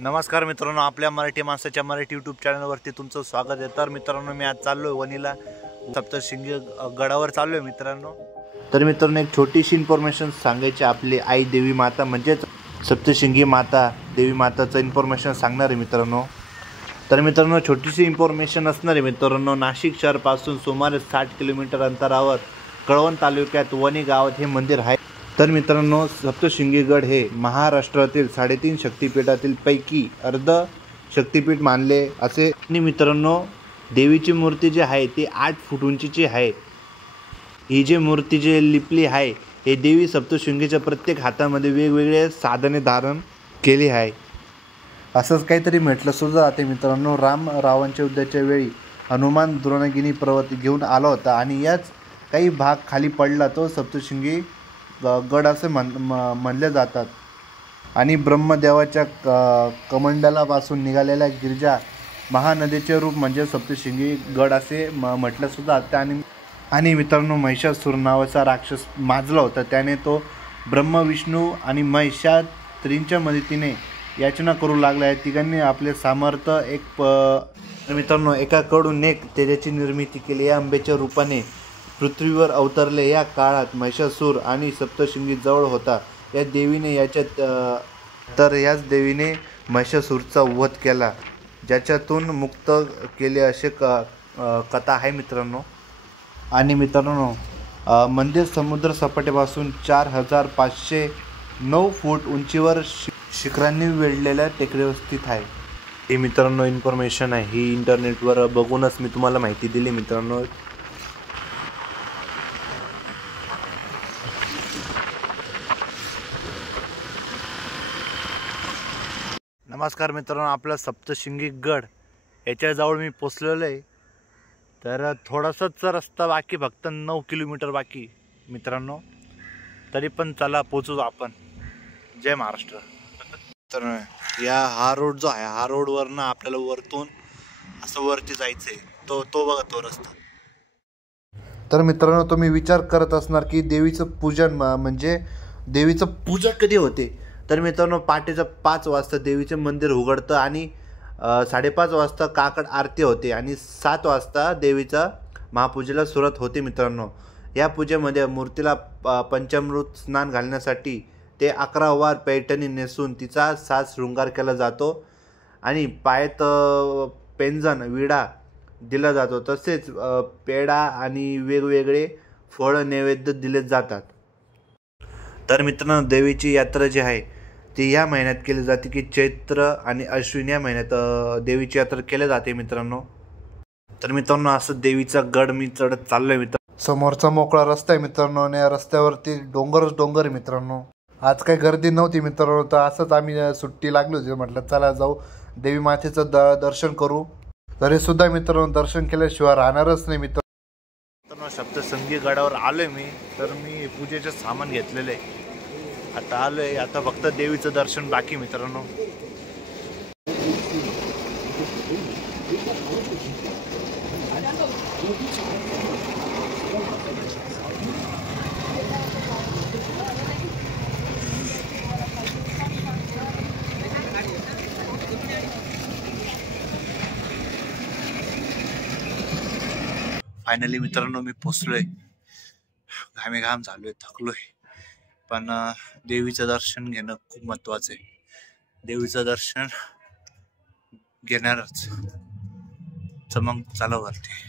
नमस्कार मित्रांनो, आपल्या मराठी माणसाच्या मराठी यूट्यूब चॅनलवरती तुमचं स्वागत आहे। तर मित्रांनो, मी आज चाललोय वणीला सप्तशृंगी गडावर चाललोय मित्रांनो। तर मित्रांनो, एक छोटीशी इन्फॉर्मेशन सांगायची, आपली आई देवी माता म्हणजेच सप्तशृंगी माता देवी माताचं इन्फॉर्मेशन सांगणार आहे मित्रांनो। तर मित्रांनो, छोटीशी इन्फॉर्मेशन असणार आहे मित्रांनो। नाशिक शहरापासून सुमारे 60 किलोमीटर अंतरावर कळवण तालुक्यात वणी गावात हे मंदिर आहे। तर मित्रांनो, सप्तशृंगी गड हे महाराष्ट्रातील 3.5 शक्तिपीठातील पैकी अर्ध शक्तिपीठ मानले असे। आणि मित्रांनो, देवीची मूर्ती जी आहे ती 8 फूट उंचीची आहे। ही जी मूर्ती जी लिपली आहे हे देवी सप्तशृंगीच्या प्रत्येक हातामध्ये वेगवेगळे साधने धारण केली आहे, असंच काहीतरी म्हटलं सुद्धा जाते मित्रांनो। रावणाच्या युद्धाच्या वेळी हनुमान द्रोणागिनी पर्वत घेऊन आला होता आणि याच काही भाग खाली पडला तो सप्तशृंगी गड असे म्हणले जातात। आणि ब्रह्मदेवाच्या कमंडलापासून निघालेल्या गिरिजा महानदीचे रूप म्हणजे सप्तशृंगी गड असे म्हटलं सुद्धा जाते। आणि मित्रांनो, महिषासूर नावाचा राक्षस माजला होता, त्याने तो ब्रह्म विष्णू आणि महिषात्रींच्या मदतीने याचना करू लागला आहे। तिघांनी आपले सामर्थ्य मित्रांनो एकाकडून एक तेजाची निर्मिती केली। या अंबेच्या रूपाने पृथ्वीवर अवतरले। या काळात महिषासूर आणि सप्तशृंगी जवळ होता। या देवीने याच देवीने महिषासूरचा वध केला, ज्याच्यातून मुक्त केले असे कथा आहे मित्रांनो। आणि मित्रांनो, मंदिर समुद्र सपाटीपासून 4509 फूट उंचीवर शिखरांनी वेढलेल्या टेकडीवर स्थित आहे। ही मित्रांनो इन्फॉर्मेशन आहे, ही इंटरनेटवर बघूनच मी तुम्हाला माहिती दिली मित्रांनो। नमस्कार मित्रांनो, आपला सप्तशृंगी गड याच्याजवळ मी पोचलेलो आहे। तर थोडासाच रस्ता बाकी, फक्त 9 किलोमीटर बाकी मित्रांनो, तरी पण चला पोचू आपण। जय महाराष्ट्र। तर हा रोड जो आहे, हा रोडवरनं आपल्याला वरतून असं वरती जायचंय, तो बघा तो रस्ता। तर मित्रांनो, तुम्ही विचार करत असणार की देवीचं पूजन म्हणजे देवीचं पूजन कधी होते। तर मित्रांनो, पहाटेचं 5 वाजता देवीचे मंदिर उघडतं आणि 5:30 वाजता काकड आरती होते आणि 7 वाजता देवीचा महापूजेला सुरुवात होते मित्रांनो। या पूजेमध्ये मूर्तीला पंचामृत स्नान घालण्यासाठी ते 11 वार पैठणी नेसून तिचा साज शृंगार केला जातो आणि पायात पेंजन विडा दिला जातो। तसेच पेढा आणि वेगवेगळे फळ नैवेद्य दिले जातात। तर मित्रांनो, देवीची यात्रा जी आहे ती या महिन्यात केली जाते की चैत्र आणि अश्विन या महिन्यात देवीची यात्रा केली जाते मित्रांनो। तर मित्रांनो, असं देवीचा गड मी चढत चाललोय मित्रांनो। समोरचा मोकळा रस्ता आहे मित्रांनो आणि या रस्त्यावरती डोंगर आहे मित्रांनो। आज काही गर्दी नव्हती मित्रांनो, तर असंच आम्ही सुट्टी लागली होती, म्हटलं चला जाऊ देवी मातेचं दर्शन करू। तरी सुद्धा मित्रांनो, दर्शन केल्याशिवाय राहणारच नाही मित्रांनो। सप्तशृंगी गडावर आलोय मी, तर मी पूजेचं सामान घेतलेलं आहे, आता आलोय, आता फक्त देवीचं दर्शन बाकी मित्रांनो। फायनली मित्रांनो मी पोचलोय, घाम झालोय, थकलोय, पण देवीचं दर्शन घेणं खूप महत्वाचं आहे। देवीचं दर्शन घेणारच, तर मग चला वरती।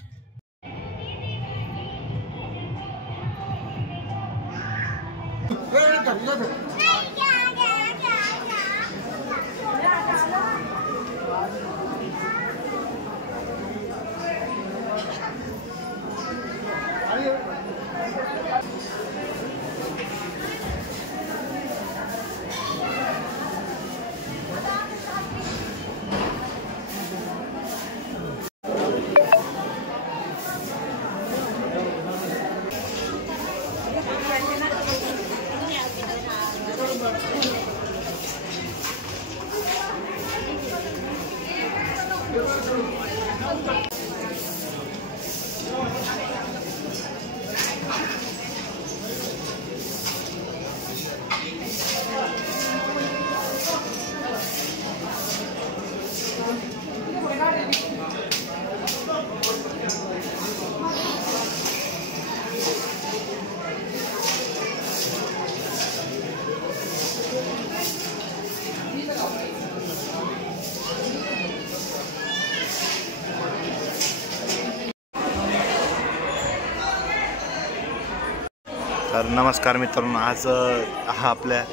तर नमस्कार मित्रांनो, आज हा आपल्या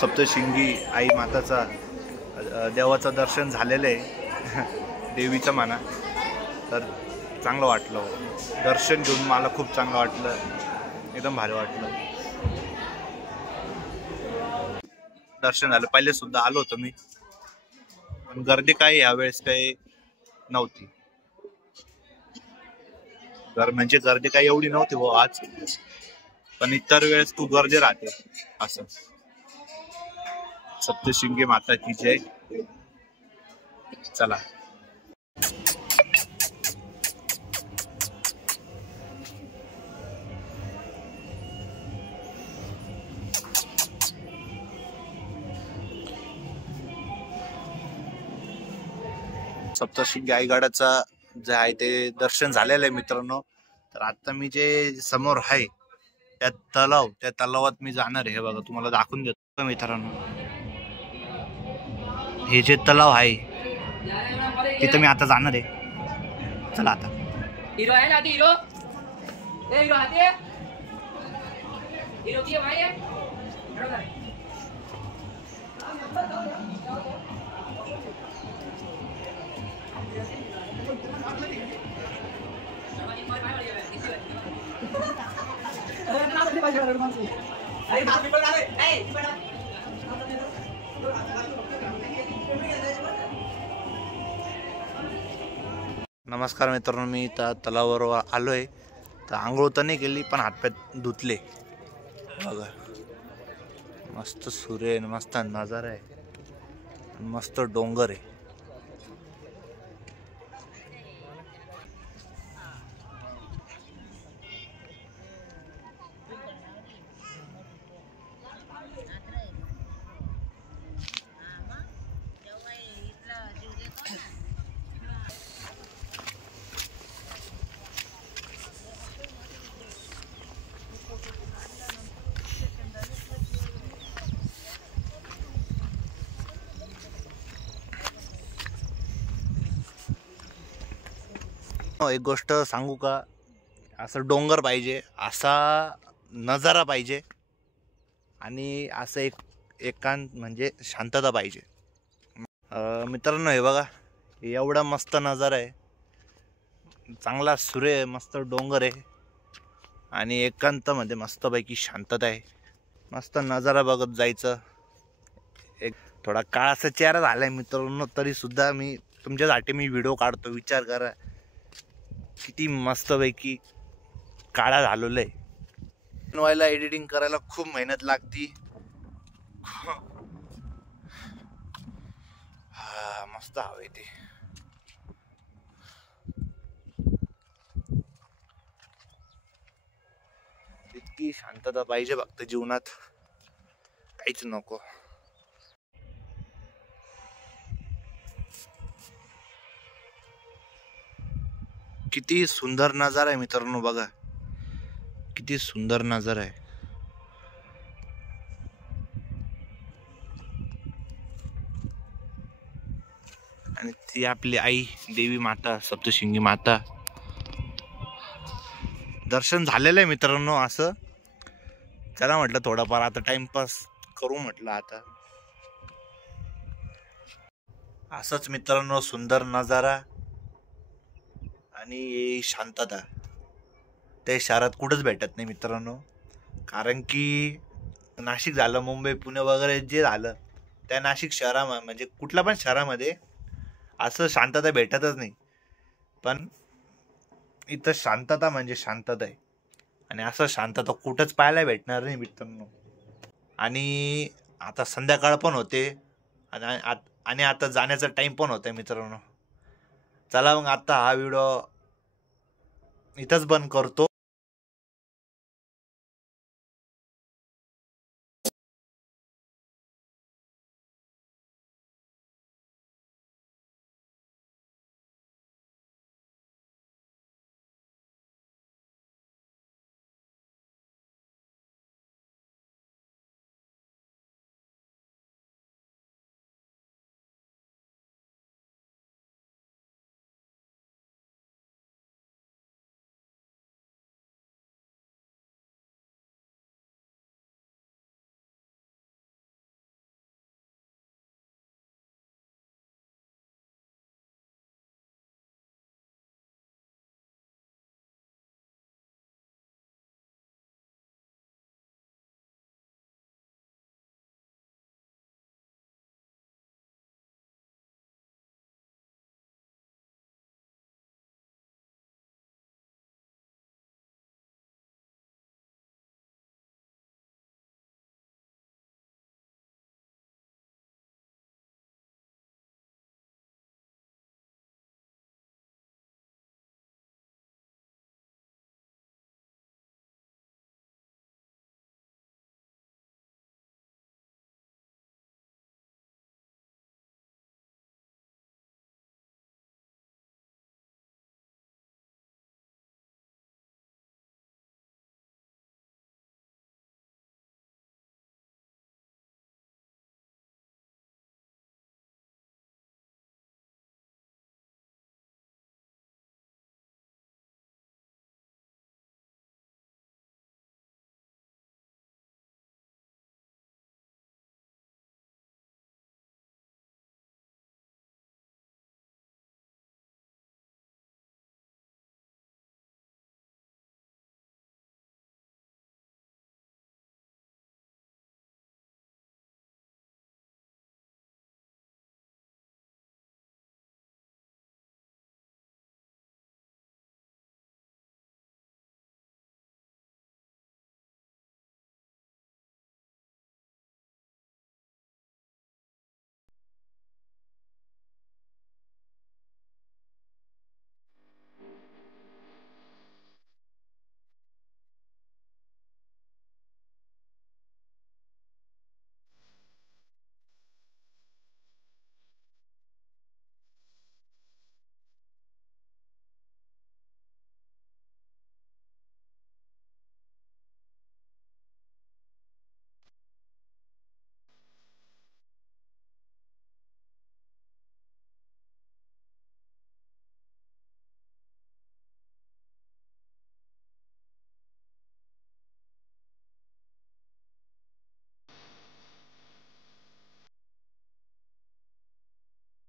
सप्तशृंगी आई माताचा देवाचं दर्शन झालेलं आहे देवीचं म्हणा. तर चांगलं वाटलं, दर्शन घेऊन मला खूप चांगलं वाटलं, एकदम भारी वाटलं. दर्शन झालं, पहिले सुद्धा आलो होतो मी, पण गर्दी काही यावेळेस काही नव्हती. म्हणजे गर्दी काही एवढी नव्हती हो आज, पण इतर वेळेस खूप गर्दी राहते. असं सप्तशृंगी माता की जय. चला सप्तशृंगी आईगडाचा जे आहे ते दर्शन झालेलं आहे मित्रांनो. तर आता मी जे समोर आहे त्या तलावात मी जाणार आहे. हे बघा, तुम्हाला दाखवून देतो मित्रांनो. हे जे तलाव आहे तिथं मी आता जाणार आहे. चला आता. नमस्कार मित्रांनो, मी तलावावर आलोय. तर आंघोळ तर नाही केली, पण हातपाय धुतले. बघा, मस्त सूर्य आहे, मस्त नजारा आहे, मस्त डोंगर आहे. एक गोष्ट सांगू का, असं डोंगर पाहिजे, असा नजारा पाहिजे, आणि असं एकांत म्हणजे शांतता पाहिजे. मित्रांनो, हे बघा, एवढा मस्त नजारा आहे, चांगला सूर्य आहे, मस्त डोंगर आहे, आणि एकांतामध्ये मस्तपैकी शांतता आहे. मस्त नजारा बघत जायचं. एक थोडा काळाचा चेहरा झालाय मित्रांनो, तरी सुद्धा मी तुमच्यासाठी व्हिडिओ काढतो. विचार करा, किती मस्तपैकी काळा झालेला आहे. बनवायला, एडिटिंग करायला खूप मेहनत लागती. हा, मस्त हवे ते. इतकी शांतता पाहिजे फक्त जीवनात, काहीच नको. किती सुंदर नजारा आहे मित्रांनो, बघा किती सुंदर नजारा आहे. आणि ती आपली आई देवी माता, सप्तशृंगी माता. दर्शन झालेलं आहे मित्रांनो. असं चला म्हटलं, थोडाफार आता टाइमपास करू म्हटलं. आता असंच मित्रांनो, सुंदर नजारा आणि शांतता त्या शहरात कुठंच भेटत नाही मित्रांनो. कारण की नाशिक झालं, मुंबई, पुणे वगैरे जे झालं, त्या नाशिक शहरामध्ये म्हणजे कुठल्या पण शहरामध्ये असं शांतता भेटतच नाही. पण इथं शांतता म्हणजे शांतता आहे, आणि असं शांतता कुठंच पाहायला भेटणार नाही मित्रांनो. आणि आता संध्याकाळ पण होते, आणि आता जाण्याचा टाइम पण होतोय मित्रांनो. चला मग, आता हा व्हिडिओ इथंच बंद करतो.